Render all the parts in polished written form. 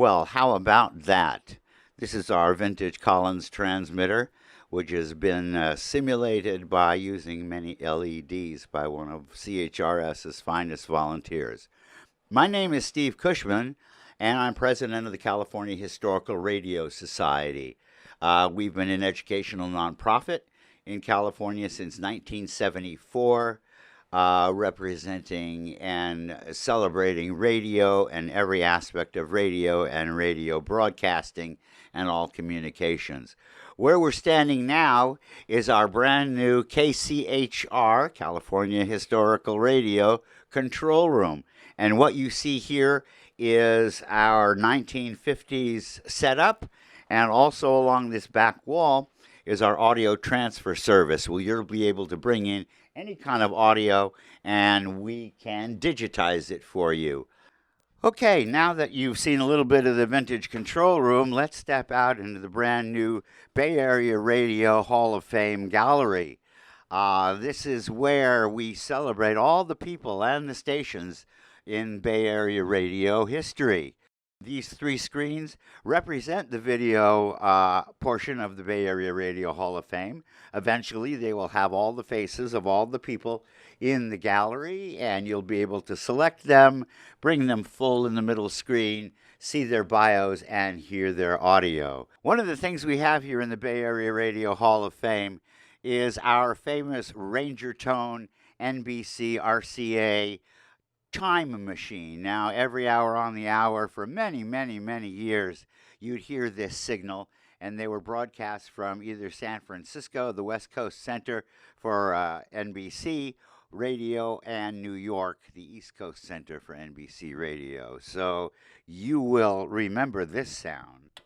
Well, how about that? This is our vintage Collins transmitter, which has been simulated by using many LEDs by one of CHRS's finest volunteers. My name is Steve Kushman, and I'm president of the California Historical Radio Society. We've been an educational nonprofit in California since 1974, representing and celebrating radio and every aspect of radio and radio broadcasting and all communications. Where we're standing now is our brand new KCHR, California Historical Radio, control room. And what you see here is our 1950s setup, and also along this back wall is our audio transfer service, where you'll be able to bring in any kind of audio and we can digitize it for you. Okay, now that you've seen a little bit of the vintage control room, let's step out into the brand new Bay Area Radio Hall of Fame Gallery. This is where we celebrate all the people and the stations in Bay Area radio history. These three screens represent the video portion of the Bay Area Radio Hall of Fame. Eventually, they will have all the faces of all the people in the gallery, and you'll be able to select them, bring them full in the middle screen, see their bios, and hear their audio. One of the things we have here in the Bay Area Radio Hall of Fame is our famous Ranger Tone NBC RCA time machine. Now, every hour on the hour for many, many, many years, you'd hear this signal, and they were broadcast from either San Francisco, the West Coast Center for NBC Radio, and New York, the East Coast Center for NBC Radio. So you will remember this sound.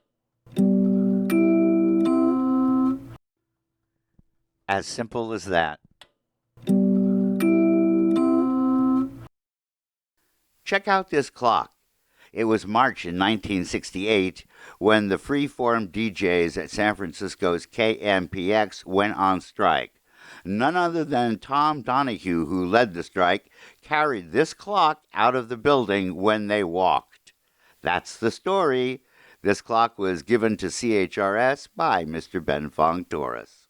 As simple as that. Check out this clock. It was March in 1968 when the freeform DJs at San Francisco's KMPX went on strike. None other than Tom Donahue, who led the strike, carried this clock out of the building when they walked. That's the story. This clock was given to CHRS by Mr. Ben Fong-Torres.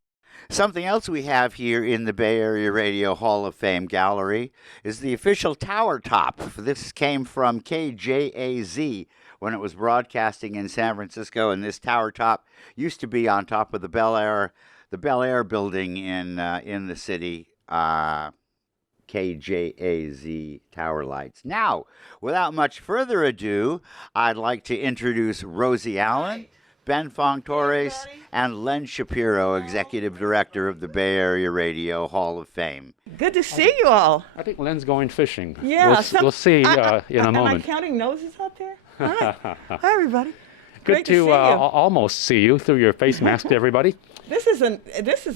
Something else we have here in the Bay Area Radio Hall of Fame Gallery is the official tower top. This came from KJAZ when it was broadcasting in San Francisco, and this tower top used to be on top of the Bel Air building in the city. KJAZ Tower Lights. Now, without much further ado, I'd like to introduce Rosie Allen, Ben Fong-Torres, and Len Shapiro, Executive Director of the Bay Area Radio Hall of Fame. Good to see you all. I think Len's going fishing. Yeah. We'll see in a moment. Am I counting noses out there? All right. Hi, everybody. Good Great to see you. Almost see you through your face mask, everybody. This is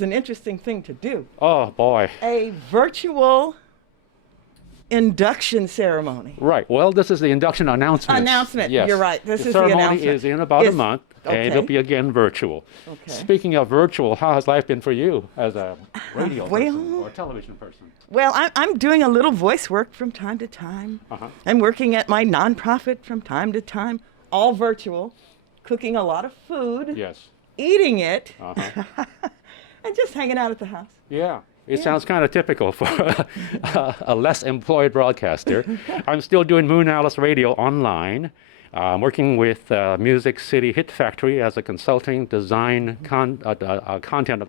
an interesting thing to do. Oh, boy. A virtual induction ceremony. Right. Well, this is the induction announcement. Yes. You're right. This the is the announcement. ceremony is in about a month, and it'll be again virtual. Okay. Speaking of virtual, how has life been for you as a radio person or television person? Well, I'm doing a little voice work from time to time. I'm working at my nonprofit from time to time, all virtual, cooking a lot of food. Yes. Eating it, and just hanging out at the house. Yeah. It sounds kind of typical for a less employed broadcaster. I'm still doing Moon Alice Radio online. I'm working with Music City Hit Factory as a consulting design content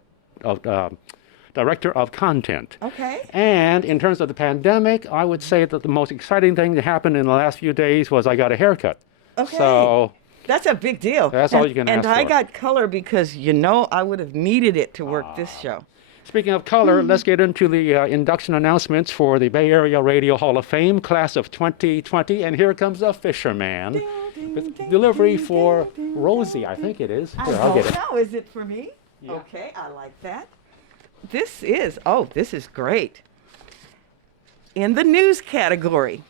director of content. Okay. And in terms of the pandemic, I would say that the most exciting thing that happened in the last few days was I got a haircut. Okay. So that's a big deal. That's all you can ask for. And I got color because, I would have needed it to work this show. Speaking of color, let's get into the induction announcements for the Bay Area Radio Hall of Fame, class of 2020. And here comes a fisherman with delivery for Rosie, I think it is. Here, I'll get it. No, is it for me? Yeah. Okay, I like that. This is great. In the news category,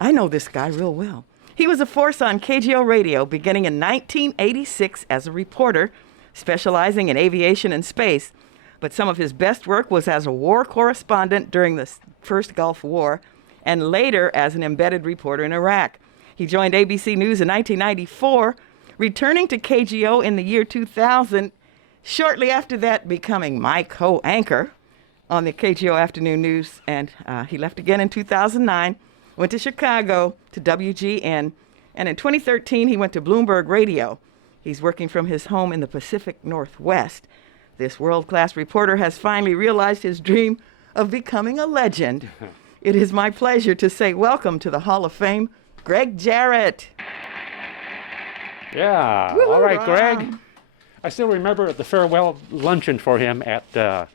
I know this guy real well. He was a force on KGO Radio beginning in 1986 as a reporter, specializing in aviation and space. But some of his best work was as a war correspondent during the first Gulf War and later as an embedded reporter in Iraq. He joined ABC News in 1994, returning to KGO in the year 2000, shortly after that becoming my co-anchor on the KGO Afternoon News. And he left again in 2009, went to Chicago to WGN, and in 2013 he went to Bloomberg Radio. He's working from his home in the Pacific Northwest. This world-class reporter has finally realized his dream of becoming a legend. It is my pleasure to say welcome to the Hall of Fame, Greg Jarrett. Yeah. Woo-hoo, All right, Ron. Greg. I still remember the farewell luncheon for him at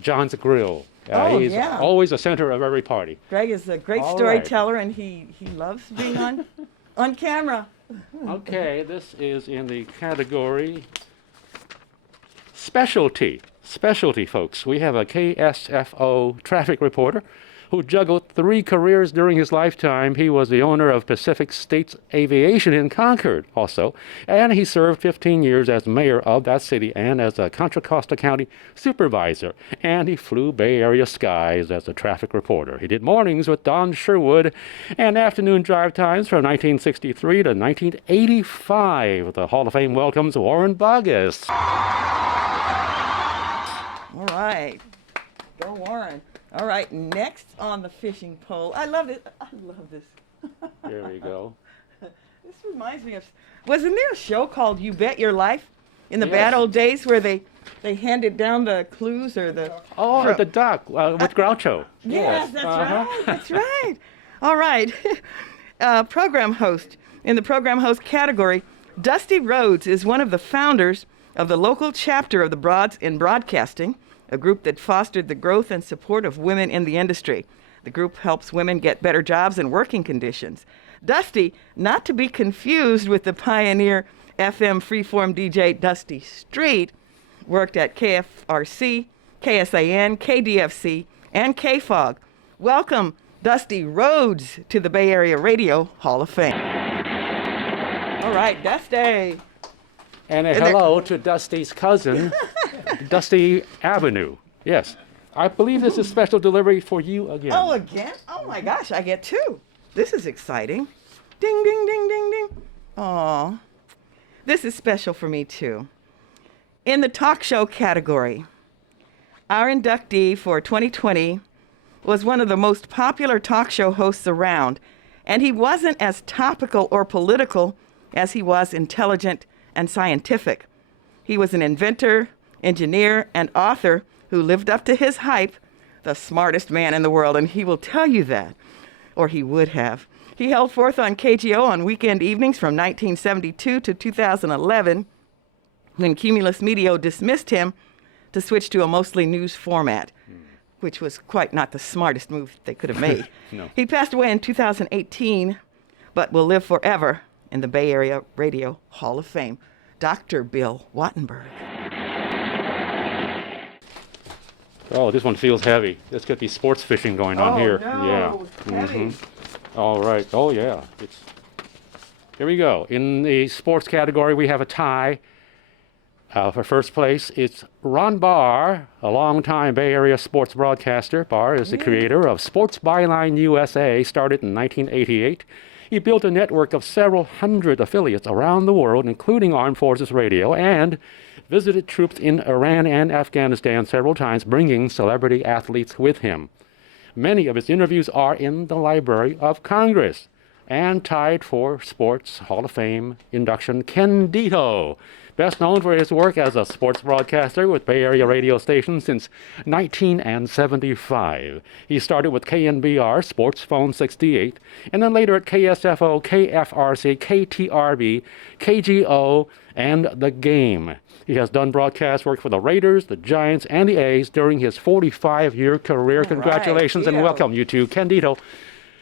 John's Grill. He's yeah. always the center of every party. Greg is a great All storyteller, and he loves being on camera. Okay, this is in the category specialty. Specialty, folks. We have a KSFO traffic reporter who juggled 3 careers during his lifetime. He was the owner of Pacific States Aviation in Concord also, and he served 15 years as mayor of that city and as a Contra Costa County supervisor, and he flew Bay Area skies as a traffic reporter. He did mornings with Don Sherwood and afternoon drive times from 1963 to 1985. The Hall of Fame welcomes Warren Boggess. All right. Go, Warren. All right, next on the fishing pole. I love it. I love this. There we go. This reminds me of, wasn't there a show called You Bet Your Life in the Yes. bad old days where they handed down the clues or the... Oh, the duck with Groucho. Yes, that's right. That's right. All right. Program host. In the program host category, Dusty Rhodes is one of the founders of the local chapter of the Broads in Broadcasting, a group that fostered the growth and support of women in the industry. The group helps women get better jobs and working conditions. Dusty, not to be confused with the pioneer FM freeform DJ Dusty Street, worked at KFRC, KSAN, KDFC, and KFOG. Welcome, Dusty Rhodes, to the Bay Area Radio Hall of Fame. All right, Dusty. And a hello to Dusty's cousin, Dusty Avenue. Yes. I believe this is special delivery for you again. Oh, again? Oh my gosh, I get 2. This is exciting. Ding, ding, ding, ding, ding. Aw. This is special for me too. In the talk show category, our inductee for 2020 was one of the most popular talk show hosts around, and he wasn't as topical or political as he was intelligent and scientific. He was an inventor, engineer, and author who lived up to his hype, the smartest man in the world, and he will tell you that, or he would have. He held forth on KGO on weekend evenings from 1972 to 2011, when Cumulus Media dismissed him to switch to a mostly news format, which was quite not the smartest move they could have made. No. He passed away in 2018, but will live forever in the Bay Area Radio Hall of Fame. Dr. Bill Wattenberg. Oh, this one feels heavy. Let's get the sports fishing going on here. No, heavy. All right. Oh, yeah. Here we go. In the sports category, we have a tie. For first place, it's Ron Barr, a longtime Bay Area sports broadcaster. Barr is the creator of Sports Byline USA, started in 1988. He built a network of several hundred affiliates around the world, including Armed Forces Radio, and visited troops in Iran and Afghanistan several times, bringing celebrity athletes with him. Many of his interviews are in the Library of Congress. And tied for Sports Hall of Fame induction, Ken Dito, best known for his work as a sports broadcaster with Bay Area radio stations since 1975. He started with KNBR, Sports Phone 68, and then later at KSFO, KFRC, KTRB, KGO, and The Game. He has done broadcast work for the Raiders, the Giants, and the A's during his 45-year career. Congratulations and welcome you to Ken Dito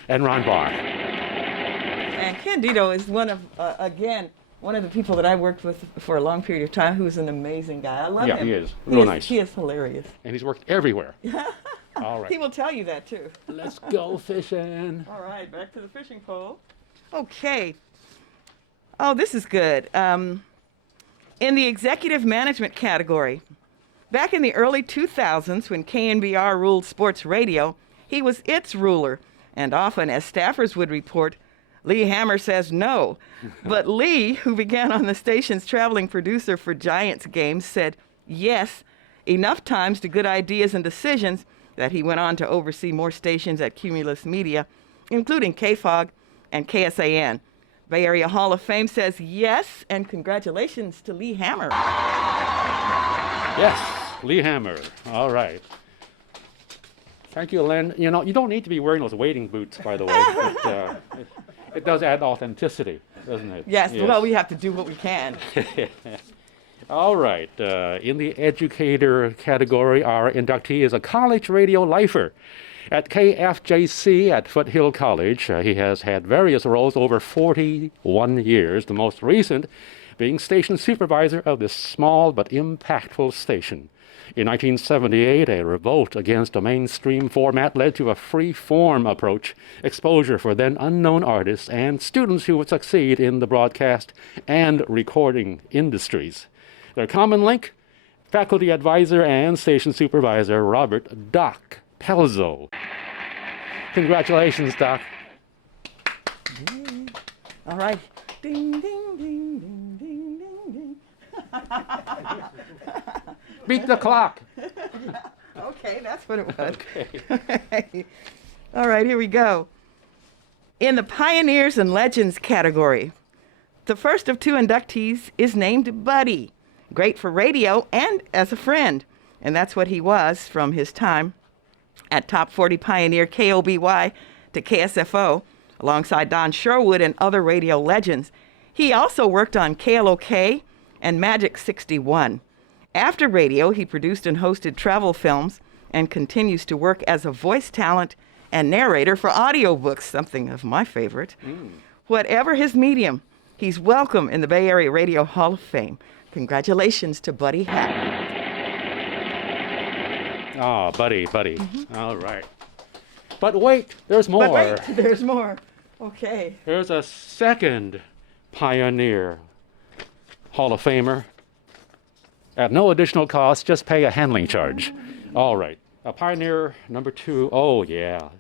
and Ron Barr. And Ken Dito is one of, again, one of the people that I worked with for a long period of time, who's an amazing guy. I love him. Yeah, he is. Real nice. He is hilarious. And he's worked everywhere. All right. He will tell you that, too. Let's go fishing. All right, back to the fishing pole. Okay. Oh, this is good. In the executive management category, back in the early 2000s when KNBR ruled sports radio, he was its ruler, and often, as staffers would report, Lee Hammer says no. But Lee, who began on the station's traveling producer for Giants games, said yes enough times to good ideas and decisions that he went on to oversee more stations at Cumulus Media, including KFOG and KSAN. Bay Area Hall of Fame says yes, and congratulations to Lee Hammer. Yes, Lee Hammer. All right. Thank you, Len. You know, you don't need to be wearing those wading boots, by the way. It does add authenticity, doesn't it? Yes, well, we have to do what we can. All right. In the educator category, our inductee is a college radio lifer. At KFJC at Foothill College, he has had various roles over 41 years, the most recent being station supervisor of this small but impactful station. In 1978, a revolt against a mainstream format led to a free-form approach, exposure for then unknown artists and students who would succeed in the broadcast and recording industries. Their common link? Faculty advisor and station supervisor Robert Doc Pelzo. Congratulations, Doc. All right. Ding, ding, ding, ding, ding, ding, ding. Beat the clock. Okay, that's what it was. Okay. All right, here we go. In the Pioneers and Legends category, the first of two inductees is named Buddy. Great for radio and as a friend. And that's what he was from his time at Top 40 Pioneer KOBY to KSFO, alongside Don Sherwood and other radio legends. He also worked on KLOK and Magic 61. After radio, he produced and hosted travel films and continues to work as a voice talent and narrator for audiobooks, something of my favorite. Whatever his medium, he's welcome in the Bay Area Radio Hall of Fame. Congratulations to Buddy Hack. Oh, Buddy. All right. But wait, there's more. But wait, there's more. Okay. There's a second Pioneer Hall of Famer. At no additional cost, just pay a handling charge. All right. A Pioneer number 2. Oh, yeah.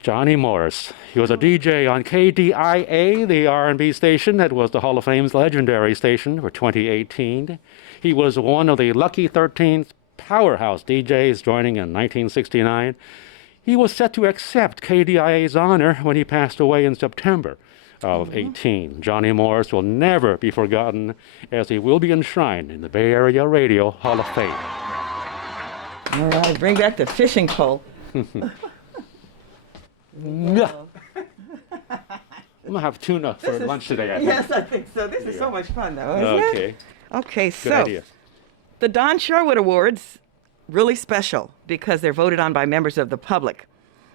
Johnny Morris. He was a DJ on KDIA, the R&B station that was the Hall of Fame's legendary station for 2018. He was one of the lucky 13th powerhouse DJs joining in 1969. He was set to accept KDIA's honor when he passed away in September of 18. Johnny Morris will never be forgotten, as he will be enshrined in the Bay Area Radio Hall of Fame. All right, bring back the fishing pole. I'm gonna have tuna for lunch today, I think. Yes, I think so. This is so much fun, though, isn't Okay. it? Okay, Good so idea. the Don Sherwood Awards, really special because they're voted on by members of the public.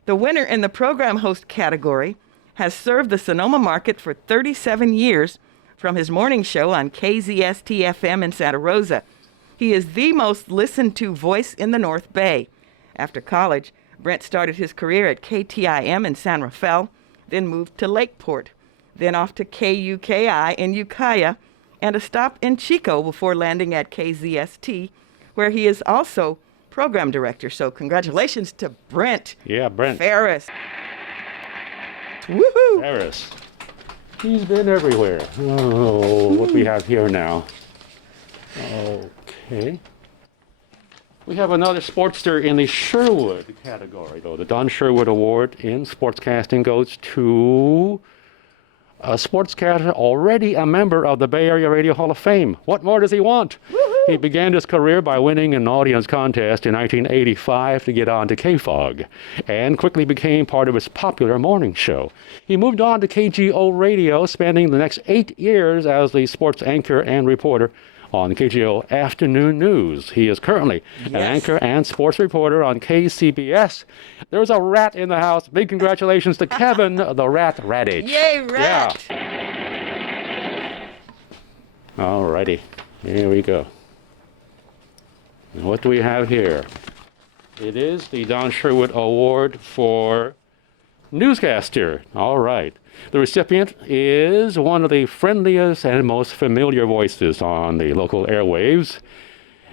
The winner in the program host category has served the Sonoma market for 37 years from his morning show on KZST-FM in Santa Rosa. He is the most listened to voice in the North Bay. After college, Brent started his career at KTIM in San Rafael, then moved to Lakeport, then off to KUKI in Ukiah, and a stop in Chico before landing at KZST, where he is also program director. So congratulations to Brent. Yeah, Brent Ferris. Woohoo! Ferris. He's been everywhere. Oh, what we have here now. Okay. We have another sportster in the Sherwood category, though. The Don Sherwood Award in sportscasting goes to a sportscaster already a member of the Bay Area Radio Hall of Fame. What more does he want? Woo-hoo! He began his career by winning an audience contest in 1985 to get on to KFOG, and quickly became part of his popular morning show. He moved on to KGO Radio, spending the next 8 years as the sports anchor and reporter on KGO Afternoon News. He is currently an anchor and sports reporter on KCBS. There's a rat in the house. Big congratulations to Kevin, the Rat Radage. Yay, rat! Yeah. All righty. Here we go. Now, what do we have here? It is the Don Sherwood Award for Newscaster. All right. The recipient is one of the friendliest and most familiar voices on the local airwaves.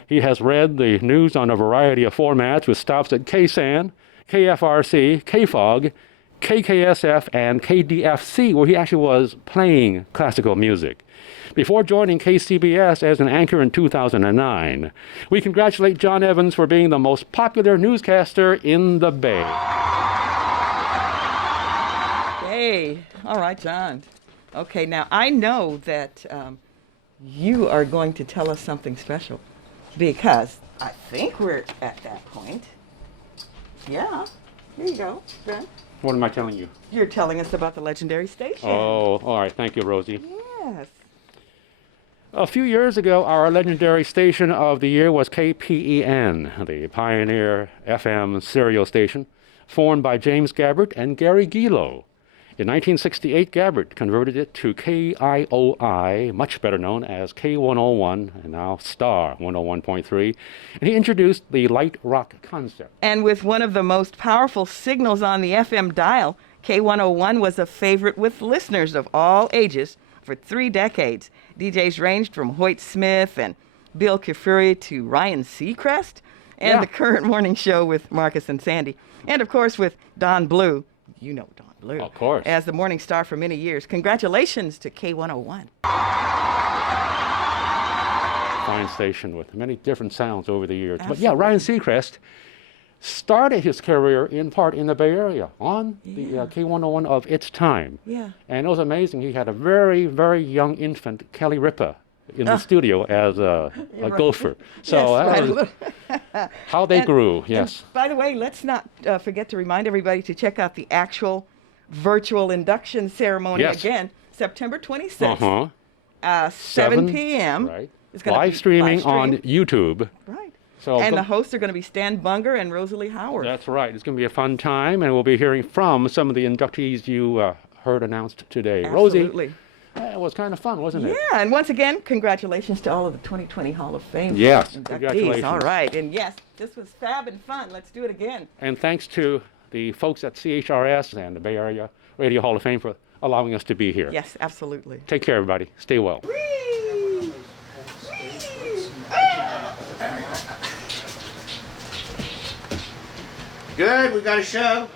He has read the news on a variety of formats with stops at KSAN, KFRC, KFOG, KKSF and KDFC, where he actually was playing classical music, before joining KCBS as an anchor in 2009. We congratulate John Evans for being the most popular newscaster in the Bay. Hey, all right, John. Okay, now I know that you are going to tell us something special because I think we're at that point. Yeah, here you go, Ben. What am I telling you? You're telling us about the legendary station. Oh, all right. Thank you, Rosie. Yes. A few years ago, our legendary station of the year was KPEN, the pioneer FM serial station, formed by James Gabbert and Gary Gilo. In 1968, Gabbert converted it to KIOI, much better known as K101, and now Star 101.3, and he introduced the light rock concept. And with one of the most powerful signals on the FM dial, K101 was a favorite with listeners of all ages for 3 decades. DJs ranged from Hoyt Smith and Bill Kifuri to Ryan Seacrest, and the current morning show with Marcus and Sandy. And of course with Don Blue, you know Don Blue, of course, as the morning star for many years. Congratulations to K101. Fine station with many different sounds over the years. Absolutely. But yeah, Ryan Seacrest started his career in part in the Bay Area on the K101 of its time. Yeah. And it was amazing. He had a very, very young infant, Kelly Ripa, in the studio as a gopher. So yes, how they grew, yes. And by the way, let's not forget to remind everybody to check out the actual virtual induction ceremony again, September 26th, 7 p.m. Right. It's gonna live streaming on YouTube. Right. So and the hosts are going to be Stan Bunger and Rosie Lee Howard. That's right. It's going to be a fun time, and we'll be hearing from some of the inductees you heard announced today. Absolutely. Rosie, it was kind of fun, wasn't it? Yeah, and once again, congratulations to all of the 2020 Hall of Fame inductees. Congratulations. All right, and yes, this was fab and fun. Let's do it again. And thanks to the folks at CHRS and the Bay Area Radio Hall of Fame for allowing us to be here. Yes, absolutely. Take care, everybody. Stay well. Good, we got a show.